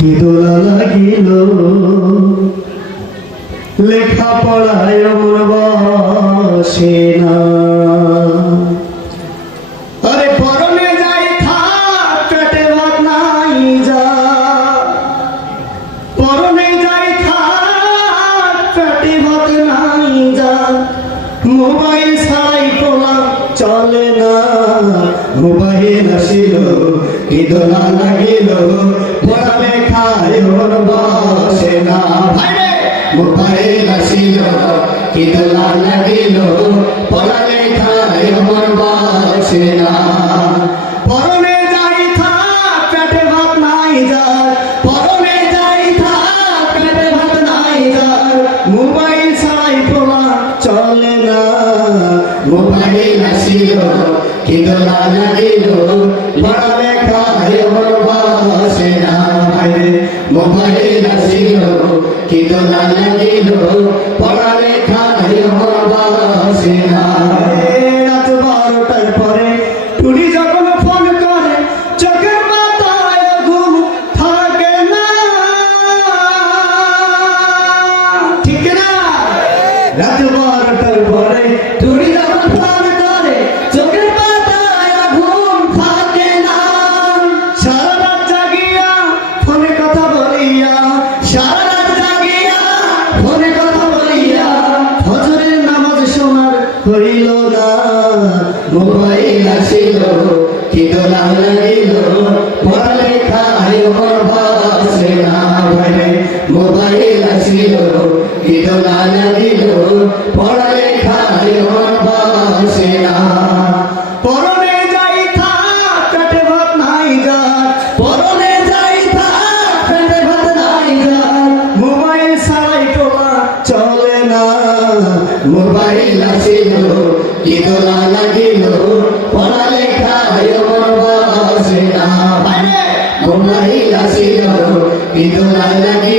কি দোলা লাগিল লেখা পড়ায় মন বসে না। আরে পরনে যাই থাক পেটে ভাত নাই যা, পরনে যাই থাক পেটে ভাত নাই যা, মোবাইল ছাড়াই পোলা চলে না। মোবাইল আসিল কি দোলা লাগিল পড়ালেখায় মন বসে না। মোবাইল আসিল কি দোলা লাগিল পড়ালেখায় মন বসে না। পরনে যাই থাক পেটে ভাত নাই যার, পরনে যাই থাক পেটে ভাত নাই যার, মোবাইল ছাড়াই পোলা চলে না। মোবাইল আসিল কি দোলা লাগিল পড়ালেখায় মন বসে না। মোবাইল আসিল কি দোলা লাগিল পড়ালেখায় মন বসে না। রাত 12টার পরে টুনি যখন ফোন করে চোখের পাতায় ঘুম থাকে না, ঠিক না? রাত 12টার পরে টুনি যখন ফোন করে চোখের পাতায় ঘুম থাকে না। সারা রাত জাগিয়া ফোনে কথা বলিয়া, সারা রাত জাগিয়া ফোনে কথা বলিয়া ফজরের নামাজ শোনার হইল না। মোবাইল আসিল কি দোলা লাগিল পড়ালেখায় মন বসে না। মোবাইল আসিল কি দোলা লাগিল পড়ালেখায় মন বসে না। পরনে যাই থাক পেটে ভাত নাই যার, পরনে যাই থাক পেটে ভাত নাই যার, মোবাইল ছাড়াই পোলা চলে না। মোবাইল আসিল কি দোলা লাগিল পড়ালেখায় মন বসে না। মোবাইল আসিল কি দোলা লাগিল